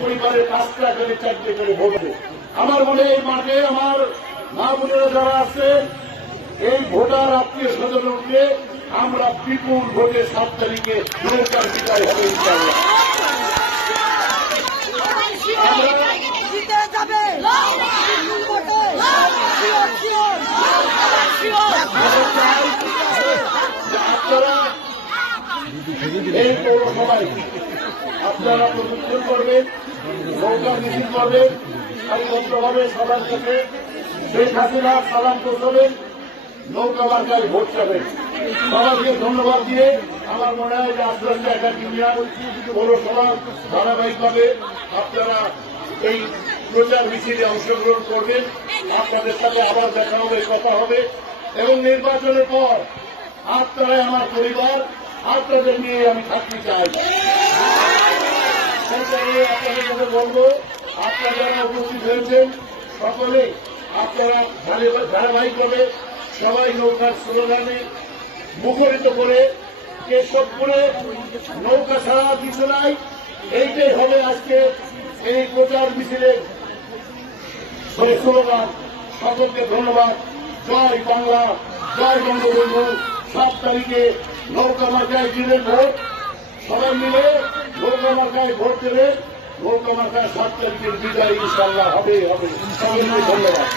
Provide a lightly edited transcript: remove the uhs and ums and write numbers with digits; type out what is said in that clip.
পরিবারের 5টা করে 4টে করে ভোট হবে। আমার মনে এই মাঠে আমার মা বোনেরা যারা আছে এই ভোটার আত্মীয় স্বজনকে আমরা বিপুল ভোটে 7 তারিখে নৌকার বিজয় হবে ইনশাআল্লাহ। আপনারা এই পৌরসভায় আপনারা প্রদর্শন করবেন, নৌকা মিছিল করবেন, সারিবদ্ধভাবে সবার কাছে শেখ হাসিনা সালাম পৌঁছাবেন, নৌকা মার্কায় ভোট যাবেন। সবাইকে ধন্যবাদ দিয়ে আমার মনে হয় যে আজকে একটা ইউনিয়ন পৌরসভা ধারাবাহিকভাবে আপনারা এই প্রচার মিছিলে অংশগ্রহণ করবেন। আপনাদের সাথে আবার দেখা হবে, কথা হবে এবং নির্বাচনের পর আপনারাই আমার পরিবার, আপনাদের নিয়ে আমি থাকতে চাই। আপনাদের কাছে বলবো, আপনারা যারা উপস্থিত হয়েছেন সকলে আপনারা ধারাবাহিকভাবে সবাই নৌকার স্লোগানে মুখরিত করে কেশবপুরে নৌকা ছাড়া কিছু নাই, এইটাই হবে আজকে এই প্রচার মিছিলের স্লোগান। সকলকে ধন্যবাদ। জয় বাংলা, জয় বঙ্গবন্ধু। 7 তারিখে নৌকা মার্কায় দিলেন ভোট, সবাই মিলে নৌকা মার্কায় ভোট দেবে। নৌকা মার্কায় 7 তারিখের বিজয় ইনশাআল্লাহ হবে। সকলকে ধন্যবাদ।